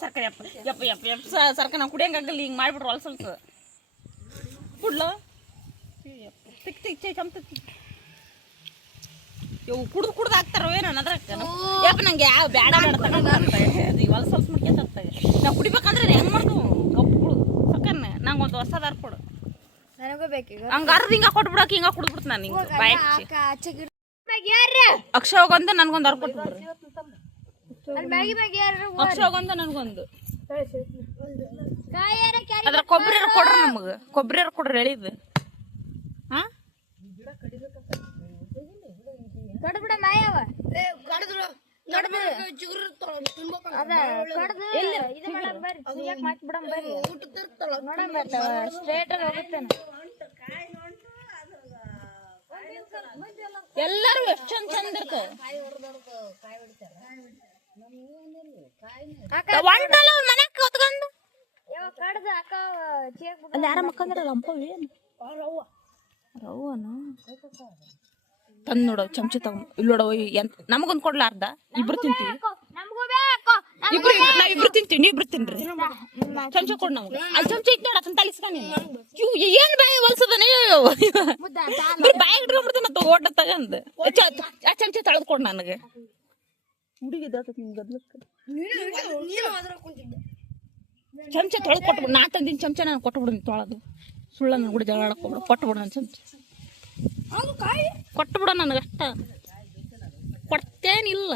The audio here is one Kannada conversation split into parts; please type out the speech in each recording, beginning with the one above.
ಸರ್ಕ ಯಪ್ಪ ಯಪ್ಪ ಯಪ್ಪ ಯಪ್ಪ ಸರ್ಕಾರ ನಾವು ಕುಡಿಯಂಗಾಗಲ್ಲ ಹಿಂಗೆ ಮಾಡಿಬಿಟ್ರು ಹೊಲ್ ಸ್ವಲ್ಪ ಕುಡ್ಲ? ತಿಕ್ ತಿಕ್ ಚೇ ಚಮ್ತ ಇವು ಕುಡ್ದು ಕುಡ್ದು ಹಾಕ್ತಾರೋ ಏನೋ ಯಪ್ಪ ನಂಗೆ ಯಾವ ಬ್ಯಾಡ ಬೇಡ ತಗೊಂಡು ಹೊಲ ಸ್ವಲ್ಪ ಮುಡ್ಕೊಂತ ನಾವು ಕುಡಿಬೇಕಂದ್ರೆ ಹೆಂಗೆ ಮಾಡ್ದು? ಕಪ್ಪು ಕುಡ್ದು ಸರ್ಕಾರ ನಂಗೆ ಒಂದು ಹೊಸದಾರ್ ಕೊಡು. ನನಗೂ ಬೇಕೀಗ. ಹಂಗೆ ಅರ್ಧ ಹಿಂಗೆ ಕೊಟ್ಬಿಡಕ್ಕೆ ಹಿಂಗೆ ಕುಡ್ದ್ಬಿಡ್ತು ನಾನು ಹಿಂಗೆ ಬಾಯ್ ಅಕ್ಕ ಆಚೆ ಗಿಡ ಮ್ಯಾಗ ಯಾರ್ರ ಅಕ್ಷಯಗೊಂದು ನನಗೊಂದು ಅರ್ ಕೊಟ್ಬಿಡ್ರಿ. ನನಗೊಂದು. ಅದ್ರ ಕೊಬ್ಬರಿ ಕೊಡ್ರಿ ನಮಗೆ? ಕೊಬ್ಬರಿ ಕೊಡ್ರಿ ಹಾ? ಮಾಯವ ಹೋಗುತ್ತೇನೆ. ಎಲ್ಲರೂ ಎಷ್ಟು ಚಂದ ಚಂದ ಇರ್ತವೆ. ಒಂಟಲ್ಲ ನೋಡ ಮನ್ಯಾಗ ಹೊತ್ಕೊಂಡು. ಯಾವ ಕಡ್ದು ಅಕ್ಕ ಚೇಕ್ ಬಿಡ ಅಲ್ಲಿ ಯಾರ ಮಕ್ಕಂದ್ರಲ್ಲ ಅಂಪವ್ ಏನು? ರವ್ವನ? ತಂದು ನೋಡವ್ ಚಮಚ ತಗೊಂಡ್ ಇಲ್ಲಿ ನಮಗೊಂದ್ ಎಂತ ನಮಗೊಂದು ಕೊಡ್ಲ ಅರ್ಧ? ಇಬ್ರು ತಿಂತೀವಿ. ಇಬ್ರು ನಾ ಇಬ್ರು ತಿಂತೀವಿ ನೀ ಇಬ್ರು ತಿನ್ರಿ. ಚಮಚ ಕೊಡ್ ನಮ್ಗೆ. ಅಲ್ಲಿ ಚಮಚ ಇತ್ತು ನೋಡ ಅದನ್ನ ತಲಿಸ್ಕೊಂಡು ಇವು ಏನ್ ಬಾಯಿ ಹೊಲ್ಸದನೇ? ಬಾಯಿ ಇಟ್ಕೊಂಡ್ಬಿಡ್ತಾನ ತಗಂದು. ಆ ಚಮಚ ತಳದ್ ಕೊಡ್ ನನಗೆ. ಹುಡುಗಿ ನಿಮ್ ಗದ್ಲಕ್ಕೆ ಚಮಚ ತೊಳೆದು ಕೊಟ್ಬಿಡು. ನಾ ತಂದಿನ ಚಮಚ ನಾನು ಕೊಟ್ಬಿಡು ನೀನು ತೊಳೆದು. ಸುಳ್ಳ ನನ್ನ ಗುಡಿ ಜಗಳ ಆಡಕ್ಕೆ ಹೋಗ್ಬಿಡು. ಕೊಟ್ಬಿಡು ನನ್ನ ಚಮಚ. ಕೊಟ್ಬಿಡು ನನಗಷ್ಟ ಕೊಡ್ತೇನಿಲ್ಲ.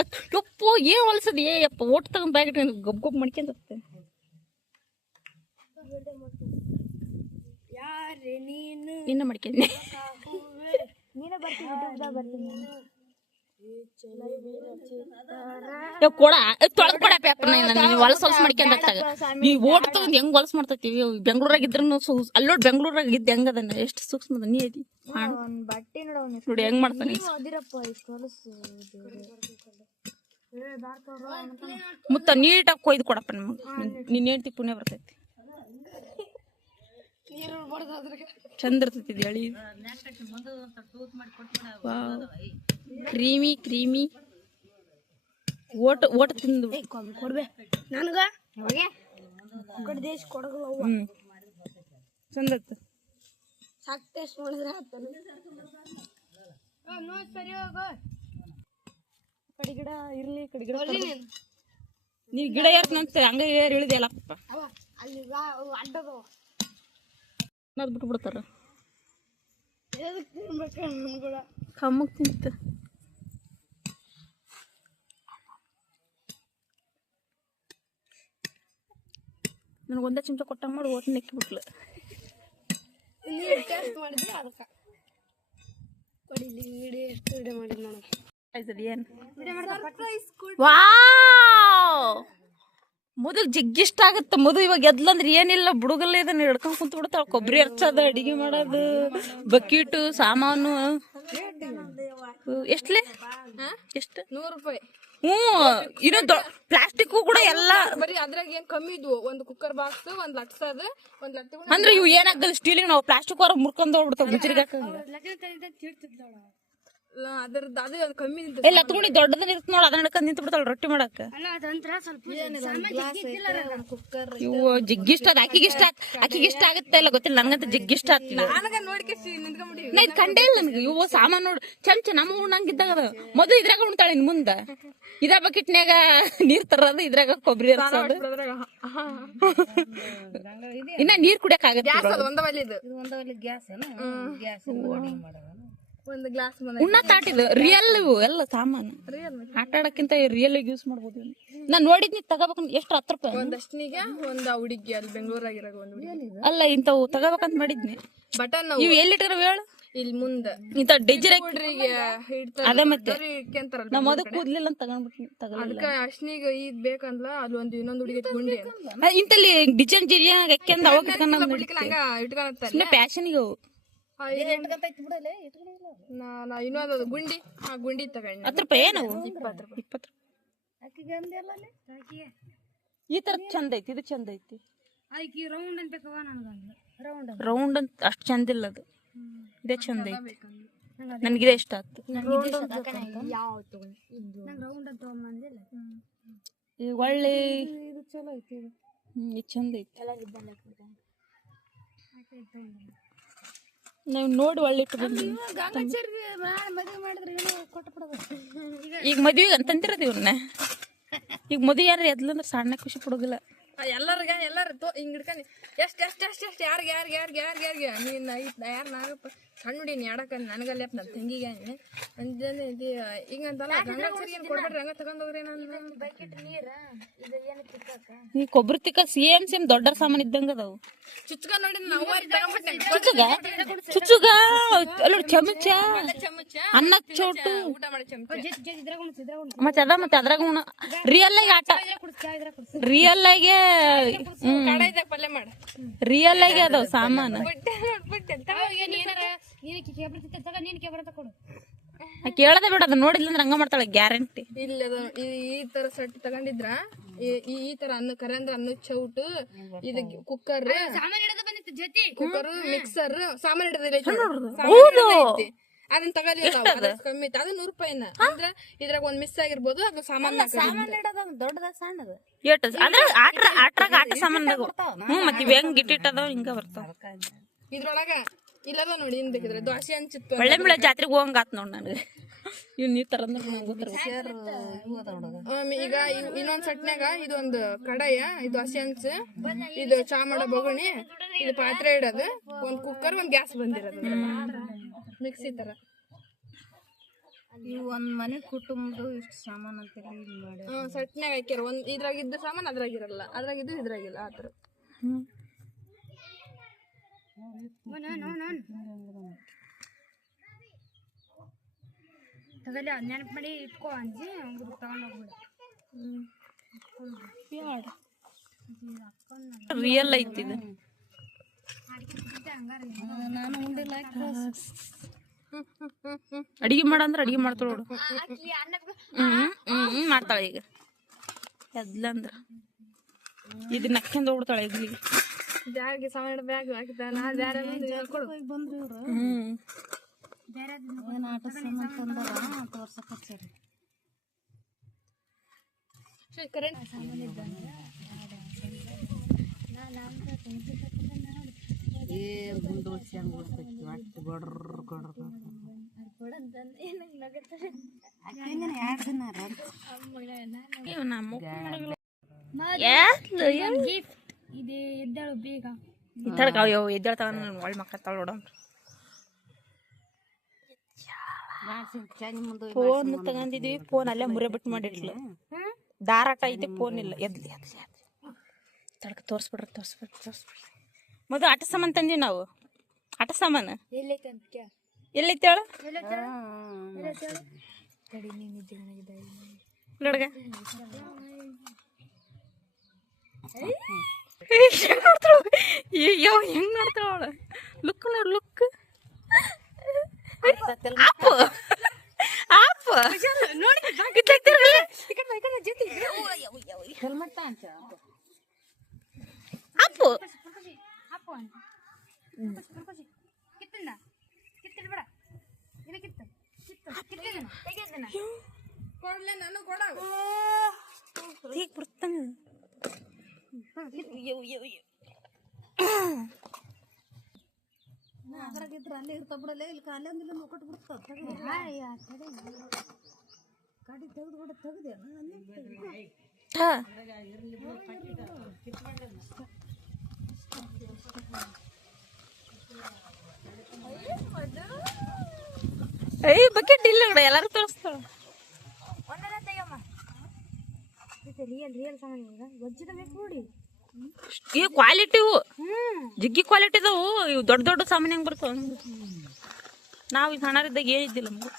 ಅಕ್ ಏನು ಏನ್ ಹೊಲ್ಸದ? ಏ ಯಪ್ಪ ಓಟ್ ತಗೊಂಡ್ ಬ್ಯಾಗ್ ಇಟ್ಕೊಂಡು ಗಬ್ ಗಬ್ ಮಾಡ್ಕೊಂಡತ್ತೆ ಯಾರೇ ನೀನು? ನಿನ್ನ ಮಾಡ್ಕೊಂಡೆ. ನೀನೇ ಬರ್ತೀನಿ. ಕೊಡ ತೊಳೆದು ಕೊಡಪ್ಪ ಯಪ್ಪ ನಾನು ಹೊಲಸ ಹೊಲಸ ಮಾಡ್ಕೊಂಡತ್ತಾಗ ಈ ಓಟ್ ತಗೊಂಡ್ ಹೆಂಗ್ ಹೊಲಸ ಮಾಡ್ತೈತಿ? ಬೆಂಗ್ಳೂರಾಗ ಇದ್ರೂ ಅಲ್ಲೋಡ್ ಬೆಂಗ್ಳೂರಾಗ ಇದ್ದ ಹೆಂಗದನ್ನ ಎಷ್ಟು ಸೂಕ್ಷ್ಮದ ನೀ ಐತಿ ಬಟ್ಟೆ ನೋಡ ಹೆಂಗ್ ಮಾಡ್ತಾನೆ ಮುತ್ತ ನೀಟಾಗಿ ಕೊಯ್ದು ಕೊಡಪ್ಪ ನಮಗೆ. ನಿನ್ನ ಹೇಳ್ತಿ ಪುಣ್ಯ ಬರ್ತೈತಿ. ಚಂದ ಇರ್ತೈತಿ ಇದು ಎಳಿ. Creamy creamy. ಓಟ್ ಓಟ್ ತಿಂದು. ಕೊಡ್ಬೇ. ನನಗ? ದೇಶ ಕೊಡಗಲ್ಲ ಚಂದ ಇತ್ತು. ಸಾಕ್ ಟೇಸ್ಟ್ ಮಾಡಿದ್ರೆ ಸರಿ ಹೋಗ. ಕಡೆ ಗಿಡ ಇರ್ಲಿ ಕಡೆ ಗಿಡ ನೀ ಗಿಡ ಏರ್ತ ಹಂಗ ಏರ್ ಇಳಿದೆಯಲ್ಲಪ್ಪ ಅಲ್ಲಿ. ಅಡ್ಡದವ. ಅನ್ನೋದು ಬಿಟ್ಟು ಬಿಡ್ತಾರ ಎದಕ್ ತಿನ್ಬೇಕು ನನ್ ಕೂಡ ಕಮ್ಮಗ್ ತಿಂತ. ನನಗೆ ಒಂದೇ ಚಮಚ ಕೊಟ್ಟಂಗೆ ಮಾಡಿ ಓಟ್ ನೆಕ್ಕಿ ಬಿಟ್ಲು ನೀರು ಟೇಸ್ಟ್ ಮಾಡಿದ್ರೆ ಅದಕ್ಕೆ ಕೊಡಿಲಿ ವಿಡಿಯೋ ಎಷ್ಟು ವಿಡಿಯೋ ಮಾಡಿದ್ ನಾನು ಆಯ್ತದ ಏನು? ವಿಡಿಯೋ ಮಾಡ್ತಾ ವಾವ್! ಮುದುಗ್ ಜಿಗ್ಗಿಷ್ಟ ಆಗತ್ತ ಮದು ಇವಾಗ ಎದ್ಲಂದ್ರೆ ಏನಿಲ್ಲ ಬುಡುಗಲ್ಲ ಇದನ್ನ ಹಿಡ್ಕೊಂಡ್ ಕುಂತ ಬಿಡ್ತಾಳ ಕೊಬ್ಬರಿ ಹರ್ಚದ ಅಡಿಗೆ ಮಾಡೋದು ಬಕೀಟು ಸಾಮಾನು. ಎಷ್ಟ್ಲೆ? ಎಷ್ಟು? ನೂರು ರೂಪಾಯಿ. ಹ್ಞೂ. ಇನ್ನು ಪ್ಲಾಸ್ಟಿಕ್ ಕೂಡ ಎಲ್ಲ ಬರೀ ಅದ್ರಾಗ ಏನ್ ಕಮ್ಮಿ ಇದ್ವು. ಒಂದು ಕುಕ್ಕರ್ ಬಾಕ್ಸ್ ಒಂದ್ ಲಟ್ಸದ ಒಂದ್ ಲಟ್ಟಿ ಅಂದ್ರೆ ಇವು ಏನಾಗ್ತದೆ? ಸ್ಟೀಲಿಗೆ ನಾವು ಪ್ಲಾಸ್ಟಿಕ್ ಹೊರ ಮುರ್ಕೊಂಡ್ ಹೋಗ್ಬಿಡ್ತಾವ ಗುಜರಿಗೆ ಅದ್ರದ್ದು ಅದು ಅದು ಕಮ್ಮಿ ಇದ್ದು ಎಲ್ಲ ತಗೊಂಡು ದೊಡ್ಡದನ್ನ ಇರ್ತ ನೋಡ ಅದನ್ನ ಹಿಡ್ಕೊಂಡ್ ನಿಂತು ಬಿಡ್ತಾಳ ರೊಟ್ಟಿ ಮಾಡಕ್ಕ ಅಲ್ಲ ಅದಂತ್ರ ಸ್ವಲ್ಪ ಕುಕ್ಕರ್ ಇವು ಜಗ್ಗಿಷ್ಟ ಅದ ಆಕಿಗೆ ಇಷ್ಟ ಆತ್- ಆಕಿಗೆ ಇಷ್ಟ ಆಗುತ್ತೆ ಇಲ್ಲ ಗೊತ್ತಿಲ್ಲ ನನಗಂತ ಜಿಗ್ಗಿಷ್ಟ ಆಗ್ತಿಲ್ಲ ನನಗ ನೋಡ್ಕೆ ನಿಂತ್ಕೊಂಡ್ಬಿಡಿ ನಾ ಇದು ಕಂಡೇ ಇಲ್ಲ ನನಗೆ ಇವು ಸಾಮಾನು ನೋಡು ಚಮಚ ನಮ್ಮ ಉಣ್ಣಂಗಿದ್ದಾಗ ಅದ. ಮೊದಲು ಇದ್ರಾಗ ಉಣ್ತಾಳೆ ಇನ್ ಮುಂದ. ಇದ ಬಕೆಟ್ನ್ಯಾಗ ನೀರ್ ತರೋದು ಇದ್ರಾಗ ಕೊಬ್ಬರಿ ಹರ್ಸೋದು. ಇನ್ನ ನೀರ್ ಕುಡಿಯಕ್ ಆಗತ್ತೆ. ಗ್ಯಾಸ್ ಅದು ಒಂದ ಬಲ್ಲಿ ಇದು ಗ್ಯಾಸ್ ಗ್ಯಾಸ್ ಒಂದು ಗ್ಲಾಸ್ ಉಣ್ಣ ತಾಟಿದು ರಿಯಲ್ ಇವು ಎಲ್ಲ ಸಾಮಾನು. ಆಟ ಆಡಕ್ಕಿಂತ ರಿಯಲ್ ಯೂಸ್ ಮಾಡ್ಬೋದು ನಾನ್ ನಾ ನೋಡಿದ್ನಿ ತಗೋಬೇಕಂತ ಎಷ್ಟು ಹತ್ತು ರೂಪಾಯಿ. ಒಂದಷ್ಟನಿಗೆ ಒಂದ್ ಹುಡುಗಿ ಅಲ್ಲಿ ಬೆಂಗಳೂರಾಗಿರೋ ಒಂದು ಅಲ್ಲ ಇಂಥವು ತಗೋಬೇಕಂತ ಮಾಡಿದ್ನಿ. ಬಟನ್ ಇವು ಎಲ್ಲಿಟ್ಟಿರೋ ಹೇಳು. ಇಲ್ಲಿ ಮುಂದೆ. ಇಂಥ ಡಿಜರ್ ಅದೇ ಮತ್ತೆ. ನಮ್ಮ ಅದು ಮೊದಲು ಕೂದ್ಲಿಲ್ಲ ಅಂತ ತಗೊಂಡ್ಬಿಟ್ಟು ತಗೊಳ್ಳಿಲ್ಲ ಅಶ್ನಿಗೆ ಇದ್ ಬೇಕಂದ್ಲ ಅದು ಒಂದು ಇನ್ನೊಂದು ಹುಡುಗಿ ಗುಂಡಿ ನಾ ಇಂತಲ್ಲಿ ಡಿಜೈನ್ ಜಿರಿಯ ಎಕ್ಕೆಂದ ಅವಾಗ ಇಟ್ಕೊಂಡ ಇಟ್ಕೊಂತಾರ ಅವು ನಾ ಇನ್ನೊಂದು ಗುಂಡಿ ಆ ಗುಂಡಿ ತಗೊಂಡು ಹತ್ತು ರೂಪಾಯಿ ಏನು? ಇಪ್ಪತ್ತು ರೂಪಾಯಿ. ಇಪ್ಪತ್ತು ಈ ತರ ಚಂದ ಐತಿ ಇದು ಚಂದ ಐತಿ. ಆಯ್ಕೆ ರೌಂಡ್ ಅಂತ ಬೇಕವ ನನಗೆ ರೌಂಡ್ ರೌಂಡ್ ಅಂತ ಅಷ್ಟು ಚಂದ ಇಲ್ಲ ಅದು. ಇದೇ ಚಂದ ಐತಿ. ನನ್ಗಿದೇ ಇಷ್ಟ ಆಯ್ತು ರೌಂಡ್ ಅಂತ ತಗೊಂಬಂದಿಲ್ಲ ಈಗ ಒಳ್ಳೆ ಇದು ಚಲೋ ಐತಿ. ಇದು. ಇದು ಚಂದ ಐತಿ. ನಾವು ನೋಡಿ ಒಳ್ಳೆ ಈಗ ಮದ್ವಿಗೆ ಅಂತಂತಿರೋದು ಇವ್ರನ್ನ. ಈಗ ಮದುವೆ ಯಾರು ಎದ್ಲಂದ್ರೆ ಸಣ್ಣ ಖುಷಿ ಪಡೋದಿಲ್ಲ. ಎಲ್ಲರಿಗ ಎಲ್ಲಾರು ತೋ ಹಿಂಗ್ ಹಿಡ್ಕೊಂಡು. ಎಷ್ಟ್ ಎಷ್ಟ್ ಎಷ್ಟ್ ಎಷ್ಟ್? ಯಾರ್ಗೆ ಯಾರ್ಗೆ ಯಾರ್ಗೆ ಯಾರ್ಗೆ ಯಾರ್ಗೆ? ನೀನ್ ಐತ್ ಯಾರು ನಾಗಪ್ಪ ಸಣ್ಣ ಹುಡಿ ಆಡಕ ನನಗಲ್ಲ ನನ್ನ ತಂಗಿಗೆ ಅಂಜನೆ ಇದು ಈಗಂತಲ್ಲ ಏನು ಕೊಡ್ಬೇಡ್ರಿ ಹಂಗ ತಗೊಂಡೋಗ್ರಿ ನಾನು ಬಕೆಟ್ ನೀರ ಇದು ಏನು ತಿಕ್ಕಾಕ ಈ ಕೊಬ್ಬರಿ ತಿಕ್ಕ ಸೇಮ್ ಸೇಮ್ ದೊಡ್ಡ ಸಾಮಾನು ಇದ್ದಂಗ ಅದಾವು ಚುಚ್ಚುಗ ನೋಡಿ ನಾವು ತಗೊಂಡ್ಬಿಟ್ಟೆ ಚುಚ್ಚುಗ ಚುಚ್ಚುಗ ಅಲ್ಲ ಚಮಚ ಚಮಚ ಅನ್ನಕ್ ಚೋಟು ಊಟ ಮಾಡಿ ಚಮಚ ಮತ್ತೆ ಅದ ಮತ್ತೆ ಅದ್ರಾಗ ರಿಯಲ್ ಆಗಿ ಆಟ ರಿಯಲ್ ಆಗಿ ಹ್ಮ್ ಪಲ್ಯ ಮಾಡ ರಿಯಲ್ ಆಗಿ ಅದಾವ ಸಾಮಾನು ಬಿಟ್ಟೆ ನೀನು ಕೇಬರ್ ತಿಕ್ಕ ತಗ ನೀನು ಕೇಬರ್ ತಕೊಡು ಆ ಕೇಳದೆ ಬಿಡ ನೋಡಿಲ್ಲ ಅಂದ್ರೆ ಹಂಗ ಮಾಡ್ತಾಳೆ ಗ್ಯಾರಂಟಿ. ಇಲ್ಲ ಈ ಈ ತರ ಸೆಟ್ ತಗೊಂಡಿದ್ರ? ಈ- ಈ ಈ ತರ ಅನ್ನ ಕರೆ ಅಂದ್ರ ಅನ್ನ ಚೌಟು ಇದು ಕುಕ್ಕರ್ ಸಾಮಾನ್ ಹಿಡಿದು ಬಂದಿತ್ತು ಜೊತೆ ಕುಕ್ಕರ್ ಮಿಕ್ಸರ್ ಸಾಮಾನ್ ಹಿಡಿದಿಲ್ಲ ಹೌದು. ಅದನ್ನ ಅದ್ರ ಕಮ್ಮಿ ಐತಿ ಅದು ನೂರ್ ರೂಪಾಯಿನ. ಅಂದ್ರ ಇದ್ರಾಗ ಒಂದ್ ಮಿಸ್ ಆಗಿರ್ಬೋದು ಅದು ಸಾಮಾನ್ ದೊಡ್ಡದಾಗ ಸಣ್ಣದ ಏಟ್ ಅಂದ್ರೆ ಆಟ್ರ ಆಟ್ರಾಗ ಆಟ ಸಾಮಾನ್ದಾಗ. ಹ್ಞೂ ಮತ್ತೆ ಇವ್ ಹೆಂಗ್ ಇಟ್ಟಿಟ್ಟದ ಹಿಂಗ ಬರ್ತಾವ. ಇದ್ರೊಳಗ ಇಲ್ಲದ ನೋಡಿ ಏನ್ ಬೇಕಿದ್ರೆ ದೋಸೆ ಹಂಚಿತ್ತು ಒಳ್ಳೆ ಮಿಳೆ ಜಾತ್ರೆಗೆ ಹೋಗಂಗಾತ್ ನೋಡಿ ನನಗೆ. ಇವ್ ನೀ ತರಂದ್ರ ಈಗ ಇನ್ನೊಂದ್ ಸಟ್ನ್ಯಾಗ ಇದೊಂದು ಕಡಾಯ ಇದು ಹಸಿ ಹಂಚ ಇದು ಚಾ ಮಾಡೋ ಬೊಗಣಿ ಇದು ಪಾತ್ರೆ ಇಡೋದು ಒಂದ್ ಕುಕ್ಕರ್ ಒಂದ್ ಗ್ಯಾಸ್ ಬಂದಿರೋದು. ಮಿಕ್ಸಿ ತರ. ಇವು ಒಂದ್ ಮನೆ ಕುಟುಂಬದ ಇಷ್ಟು ಸಾಮಾನ್ ಅಂತ ಸಟ್ನ್ಯಾಗ ಹಾಕ್ಯಾರ. ಒಂದ್ ಇದ್ರಾಗ ಇದ್ದ ಸಾಮಾನ್ ಅದ್ರಾಗ ಇರಲ್ಲ. ಅದ್ರಾಗ ಇದ್ದು ಇದ್ರಾಗಿಲ್ಲ ಆತರ ತಗಲಿ ನೆನಪು ಮಾಡಿ ಇಟ್ಕೋ ಅಂಜಿ ಅವ್ರು ತಗೊಂಡು ಹೋಗ್ಬಿಡು. ರಿಯಲ್ ಐತಿ ಇದು. ನಾನು ಉಂಡಿಲ್ಲ ಅಡಿಗೆ ಮಾಡಂದ್ರ ಅಡಿಗೆ ಮಾಡ್ತಾಳ ನೋಡು. ಹ್ಮ್ ಹ್ಮ್ ಮಾಡ್ತಾಳೆ ಈಗ. ಎದ್ಲಂದ್ರ. ಇದು ನಕ್ಕೆಂದ ಹೋಗ್ಬಿಡ್ತಾಳೆ ಎದ್ಲಿಗೆ ಬ್ಯಾಗ್ ಸಾಮಾನ್ ಬ್ಯಾಗ್ ಹಾಕಿದ ನಾ ಬ್ಯಾರೆ ಬಂದ್ರು ಏನು ಆಟ ಸಾಮಾನು ತಂದಾರ ತೋರ್ಸಕ್ ಹಚ್ಚಾರಿ ಕರೆಂಟ್ ಏ ಗುಂಡೋಳ್ಸಿ ಹಂಗೆ ಓಡ್ತೈತಿ. ಒಟ್ಟು ಗೊಡ್ರ ಗೊಡ್ರ. ಇವ್ ನಮ್ಮ ಎದ್ಲು ಗಿಫ್ಟ್ ಇದು ಎದ್ದಾಳು ಬೇಗ. ಇದ್ದಾಳ ಅಯ್ಯೋ ಎದ್ದಾಳ್ತಾಳ ಒಳ್ಳೆ ಮಕ್ಕಳ ನೋಡ. ಫೋನ್ ತಗೊಂಡಿದ್ವಿ ಫೋನ್ ಅಲ್ಲೇ ಮುರೆ ಬಿಟ್ಟು ಮಾಡಿಟ್ಲು. ದಾರಾಟ ಐತೆ ಫೋನ್ ಇಲ್ಲ. ಎದ್ಲಿ ತಡಕ ತೋರಿಸ್ಬಿಡ್ರಿ ತೋರಿಸ್ಬಿಡ್ರಿ ತೋರಿಸ್ಬಿಡ್ರಿ. ಮೊದಲು ಆಟ ಸಾಮಾನು ತಂದೀವಿ ನಾವು. ಆಟ ಸಾಮಾನು? ಎಲ್ಲೈತೆ ಕೇಳ. ಹೇಳು ನೋಡ್ಗ ಅಯ್ಯೋ ಹೆಂಗ್ ನೋಡ್ತಾಳ ಅವಳು ಲುಕ್ ನೋಡ್ ಲುಕ್ ಅಪ್ಪ ಅಪ್ಪ ನೋಡಿ ಅಪ್ಪು ಅಪ್ಪ ಕಿತ್ತಿಂದ ಕಿತ್ತಿಡ್ ಬೇಡ. ಕಿತ್ತು. ಕೊಡ್ಲೆ ನಾನು ಕೊಡ ಹೇಗೆ ಬರ್ತಾನೆ ಅದ್ರಾಗಿದ್ರೆ ಅಲ್ಲೇ ಇರ್ತಾ ಬಿಡಲ್ಲ, ಇಲ್ಲಿ ಕಾಲೇ ಅಂದಿಲ್ಲ ಮುಕ್ಕಟ್ಟು ಬಿಡ್ತಾವ ಕಡಿ ತೆಗೆದು ಬಿಡ, ತೆಗೆದೆ ಏಯ್ ಬಕೆಟ್ ಇಲ್ಲ ಎಲ್ಲಾರು ತೋರಿಸ್ತಾಳ ಒಂದೆಲ್ಲ ತೆಗಮ್ಮ ಇದು ರಿಯಲ್ ರಿಯಲ್ ಸಾಮಾನು ಇವಾಗ ವಜ್ಜದ ಬೇಕು ನೋಡಿ. ಈ ಕ್ವಾಲಿಟಿ ಇವು. ಜಿಗ್ಗಿ ಕ್ವಾಲಿಟಿ ಇದಾವು. ಇವು ದೊಡ್ಡ ದೊಡ್ಡ ಸಾಮಾನು ಹೆಂಗ್ ಬರ್ತಾವ. ನಾವು ಈಗ ಹಣರಿದ್ದಾಗ ಏನಿದ್ದಿಲ್ಲ ನಮ್ಗೆ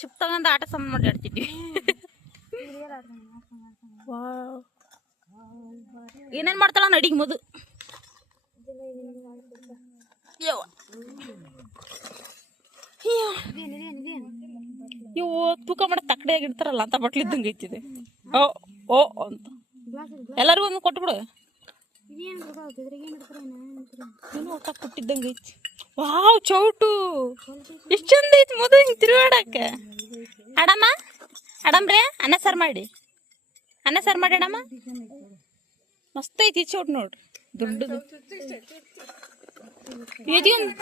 ಚಿಪ್ ತಗೊಂಡು ಆಟ ಸಾಮಾನು ಮಾಡಿ ಆಡ್ತಿದ್ವಿ. ಏನೇನ್ ಮಾಡ್ತಾಳ ನಡಿಗೆ ಮದು ಯವ್ವ. ಇವು ತೂಕ ಮಾಡಿ ತಕ್ಕಡಿಯಾಗಿ ಇಡ್ತಾರಲ್ಲ ಅಂತ ಬಟ್ಲಿದ್ದಂಗೆ ಐತಿದೆ. ಓ ಓ, ಅಂತ. ಎಲ್ಲರಿಗೂ ಒಂದು ಕೊಟ್ಬಿಡು. ಏನು ಐತಿ. ವಾವ್, ಚೌಟು. ಎಷ್ಟು ಚಂದ ಐತಿ ಮೊದಲು ಹಿಂಗೆ ಅಡಮ್ಮ ಅಡಮ್ರೆ ಅನ್ನ ಸಾರು ಮಾಡಿ. ಅನ್ನ ಮಾಡಿ ಅಡಮ್ಮ ಮಸ್ತ್ ಐತಿ ಚೌಟ್ ನೋಡ್ರಿ. ದೊಡ್ಡದು. ಇದೊಂದು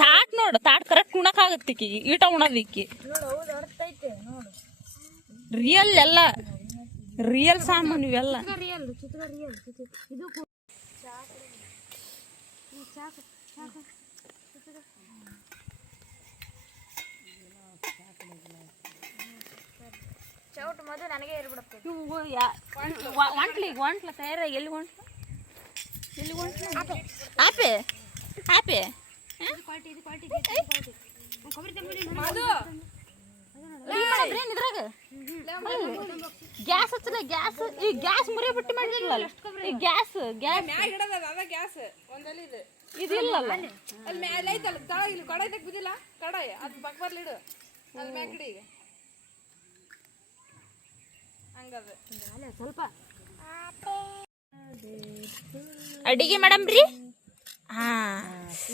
ತಾಟ್ ನೋಡು ತಾಟ್ ಕರೆಕ್ಟ್ ಉಣಕ್ ಆಗತ್ತೆ ಈಕಿ ಈಟ ಉಣದಿಕ್ಕಿ ರಿಯಲ್ ಎಲ್ಲ ರಿಯಲ್ ಸಾಮಾನು ಇವೆಲ್ಲ. ಚೌಟ್ ಮೊದಲು ನನಗೆ ಇರ್ಬಿಡುತ್ತೆ ಒಂಟ್ಲಿ ಒಂಟ್ಲ ತಯಾರ ಎಲ್ಲಿ ಒಂಟ್ಲ ಆಪೆ. ಇದು ಗ್ಯಾಸ್ ಹಚ್ಚಲ ಗ್ಯಾಸ್. ಈ ಗ್ಯಾಸ್ ಮುರಿಯ ಬಿಟ್ಟು ಮಾಡಿದ್ರಲ್ಲ ಈ ಗ್ಯಾಸ್ ಗ್ಯಾಸ್. ಮ್ಯಾಗ ಹಿಡದ ಅದ ಗ್ಯಾಸ್ ಒಂದಲ್ಲಿ ಇದು ಇಲ್ಲ ಅಲ್ಲಿ ಮ್ಯಾಲ ಐತಲ್ಲ ತಳ ಇಲ್ಲಿ ಕಡಾಯಿ ತಗ ಬಿದ್ದಿಲ್ಲ ಕಡಾಯಿ ಅದು ಪಕ್ಕ ಬರ್ಲಿ ಇಡು ಅದು ಮ್ಯಾಗ ಈಗ ಹಂಗದ ಸ್ವಲ್ಪ. ಅಡಿಗೆ ಮಾಡಮ್ರಿ ಹಾ.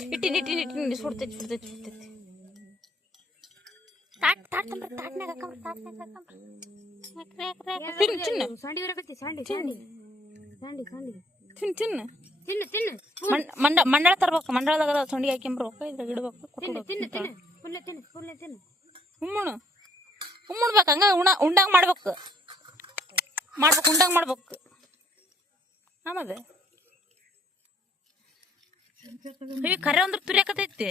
ಇಟ್ಟಿನ ಇಟ್ಟಿನ ಇಟ್ಟಿನ ಸುಡ್ತೈತಿ ಸುಡ್ತೈತಿ ಸುಡ್ತೈತಿ. ತಾಟ್ ತಾಟ್ ತಂಬ್ರ ತಾಟ್ನಾಗ ಹಾಕಂಬ್ರ ತಾಟ್ನಾಗ ಹಾಕಂಬ್ರ. ತಿನ್ನು ತಿನ್ನು. ಸಂಡಿ ಬರಕತ್ತಿ ಸಂಡಿ ಸಂಡಿ. ಸಂಡಿ ಸಂಡಿ. ತಿನ್ನು ತಿನ್ನು. ತಿನ್ನು ತಿನ್ನು. ಮಣ್- ಮಂಡ ಮಂಡಳ ತರ್ಬೇಕು. ಮಂಡಳದಾಗ ಅದ ಸೊಂಡಿಗೆ ಹಾಕ್ಯಂಬ್ರಬೇಕು ಇದ್ರಾಗ ಇಡ್ಬೇಕು. ತಿನ್ನು. ತಿನ್ನು ತಿನ್ನು. ಫುಲ್ಲೆ ತಿನ್ನು ಫುಲ್ಲೆ ತಿನ್ನು. ಉಮ್ಮುಣು. ಉಮ್ಮುಣ್ಬೇಕು. ಹಂಗ ಉಣ ಉಂಡಂಗ್ ಮಾಡ್ಬೇಕು. ಮಾಡ್ಬೇಕು ಉಂಡಂಗ್ ಮಾಡ್ಬೇಕು. ಆಮದ ಈ ಕರೆ ಅಂದ್ರೆ ತುರಿಯಾಕತೈತಿ.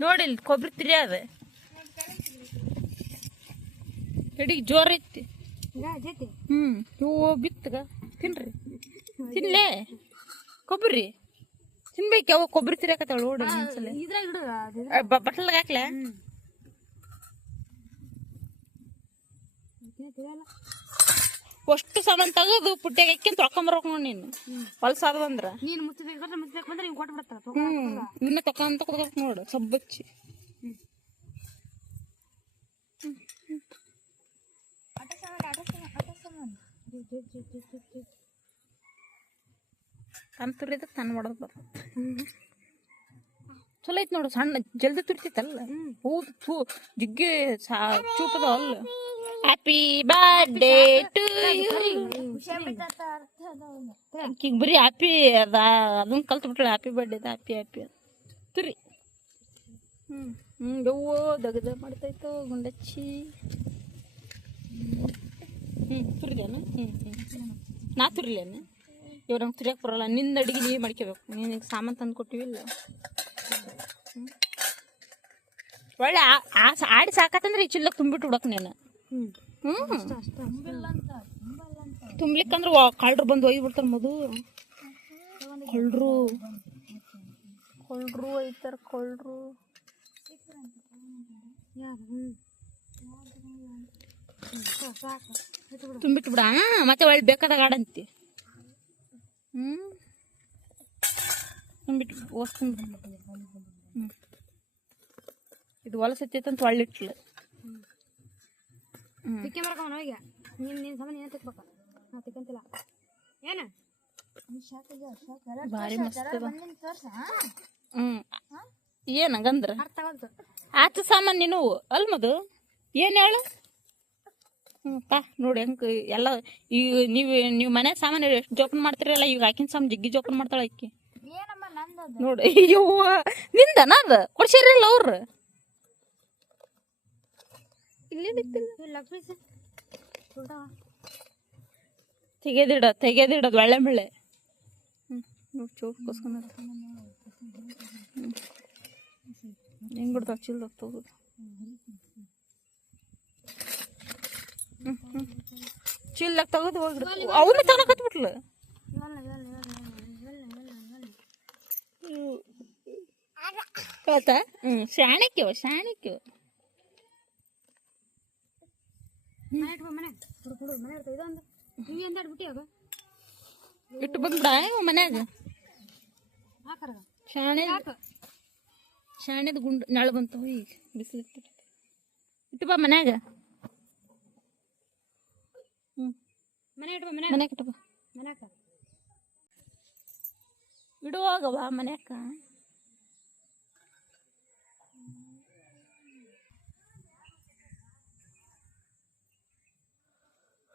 ನೋಡಿ ಕೊಬ್ಬರಿ ತಿರ್ಯಾದ. ಅದ ಎಡಿಗೆ ಜೋರ್ ಐತಿ. ಹ್ಮ್. ಇವು ಬಿತ್ತಗ. ತಿನ್ರಿ. ತಿನ್ಲೇ. ಕೊಬ್ಬರಿ ತಿನ್ಬೇಕು ಯಾವ ಕೊಬ್ಬರಿ ತಿರ್ಯಾಕತ್ತಾಳ ನೋಡಿ ಬಟ್ಲಾಗ ಹಾಕ್ಲಾ? ಅಷ್ಟು ಸಾಮಾನು ತೆಗೆದು ಪುಟ್ಟ್ಯಾಗ ಹಾಕ್ಯಂತ ತೊಳ್ಕೊಂಬರ್ಬೇಕು ನೋಡಿ ನೀನು. ಹೊಲ್ಸಾದ ಬಂದ್ರ. ನೀನು ಮುಚ್ಚಿದ್ರೆ ಮುಚ್ಚಬೇಕು ಬಂದ್ರೆ ಇವನ್ನ ತಕೊಂತ ಕುದ್ಬೇಕು ನೋಡು ಸಬ್ಬಚ್ಚಿ. ತಂದು ತುರಿದ ತನ್ನ ಹೊಡೆದ್ ಬರ ಚಲೋ ಐತಿ ನೋಡು ಸಣ್ಣ ಜಲ್ದಿ ತುರ್ತಿತ್ತಲ್ಲ? ಹೂ ಜಿಗ್ಗಿ ಸಾ ಚೂಪದ ಅಲ್ಲ ಹ್ಯಾಪಿ ಬರ್ಡೇ ಟು ಯು ಬರೀ ಹ್ಯಾಪಿ ಅದ. ಅದನ್ನ ಕಲ್ತು ಬಿಟ್ರೆ ಹ್ಯಾಪಿ ಬರ್ಡೇ ಹ್ಯಾಪಿ ಹ್ಯಾಪಿ ತುರಿ ಹ್ಮ್. ಹ್ಮ್ ಯವ್ವೋ ದಗದ ಮಾಡ್ತಾಯ್ತು ಗುಂಡಚ್ಚಿ. ಹ್ಮ್ ತುರಿದೇನು ಹ್ಮ್ ಹ್ಮ್. ನಾ ತುರಿಲೇನು ಇವ್ರ ನಮ್ಗೆ ತುರಿಯಕ್ಕೆ ಬರೋಲ್ಲ. ನಿಂದ ಅಡಿಗೆ ನೀವೇ ಮಾಡ್ಕೋಬೇಕು ನಿನಗೆ ಸಾಮಾನು ತಂದು ಕೊಟ್ಟಿವಿಲ್ಲ ಇಲ್ಲ. ಒಳ್ಳೆ ಆ- ಆಡಿ ಸಾಕತ್ತಂದ್ರೆ ಈ ಚಿಲ್ಲಕ್ಕೆ ತುಂಬಿಟ್ಟು ಬಿಡಕ್ ನೀನು. ತುಂಬ್ಲಿಕ್ಕಂದ್ರೆ ಕಳ್ರು ಬಂದು ಒಯ್ದು ಬಿಡ್ತಾರ ಮದು ಕಳ್ರು ಕೊಳ್ರು ಒಯ್ತಾರ ಕೊಳ್ರು ಯಾರು? ಹ್ಮ್. ಸಾಕು ಸಾಕು. ಆಯ್ತು ಬಿಡು ತುಂಬಿಟ್ಟು ಬಿಡ ಮತ್ತೆ ಒಳ್ಳೆ ಬೇಕಾದಾಗ ಆಡಂತಿ. ಹ್ಮ್. ತುಂಬಿಟ್ಟು ವಸ್ತು ಹ್ಮ್. ಇದು ಹೊಲಸತ್ತೈತಂತ ಒಳ್ಳಿಟ್ಲ ಹ್ಮ್. ತಿಕ್ಕೆ ಮಾಡ್ಕೊಂಬನ ಹೋಗಿ. ನೀನು ನಿನ್ನ ಸಮಯ ಏನು ತಿಕ್ಬೇಕು. ನಾ ತಿಕ್ಕಂತಿಲ್ಲ. ಏನು? ಭಾರಿ ಮಸ್ತ್ ಹ್ಮ್. ಏನ ಗಂದ್ರ ಆತ ಸಾಮಾನು ನೀನು ಅಲ್ಮದು? ಏನು ಹೇಳು? ಹ್ಞೂ ಪಾ ನೋಡಿ ಹೆಂಗೆ ಎಲ್ಲ ಈಗ ನೀವು ನೀವು ಮನೆ ಸಾಮಾನು ಎಷ್ಟು ಜೋಪನ್ ಮಾಡ್ತಿರಲ್ಲ ಈಗ ಆಕಿನ ಸಾಮಾನು ಜಿಗ್ಗಿ ಜೋಪನ್ ಮಾಡ್ತಾಳೆ ಆಕಿ. ಏನಮ್ಮ ನೋಡಿ ಅಯ್ಯೋ ನಿಂದನ ಅದ? ಕೊಡ್ಸಿರಲ್ಲ ಅವ್ರು? ಇಲ್ಲ ಸರ್. ಉಲ್ಟಾವ ತೆಗೆದಿಡ ತೆಗೆದಿಡೋದು ಒಳ್ಳೆ ಬೆಳೆ ನೋಡಿ ಚೋಟ್ಕೋಸ್ಕೊಂಡ ಹೆಂಗೆ ಬಿಡ್ತಾವ ಚಿಲ್ದಾಗ ತಗೋದು? ಚಿಲ್ದಾಗ ತೆಗೆದು ಹೋಗ್ಬಿಡು ಅವನು ತನಕತ್ಬಿಟ್ಲು ಆಯ್ತಾ ಹ್ಞೂ ಶಾಣಕ್ಯವ ಶಾಣಕ್ಯವ ಮನೆ ಇಟ್ಕೊ ಮನೆ. ಕುಡು ಕುಡು ಮನೆ ಇದೊಂದು. ಇಟ್ಟು ಬಂದ್ಬಿಡ ಮನ್ಯಾಗ. ಹಾಕರ ಶಾಣೆ ಶಾಣೆದ ಗುಂಡು ನಳ ಬಂತು ಈಗ ಬಿಸಿಲು ಇಟ್ಟು ಬಾ ಮನ್ಯಾಗ. ಹ್ಞೂ ಮನೆ ಇಟ್ಕೊ ಮನೆ ಇಟ್ಟು ಬಾ. ಮನ್ಯಾಕ ಇಡುವಾಗ ಬಾ ಮನ್ಯಾಗ.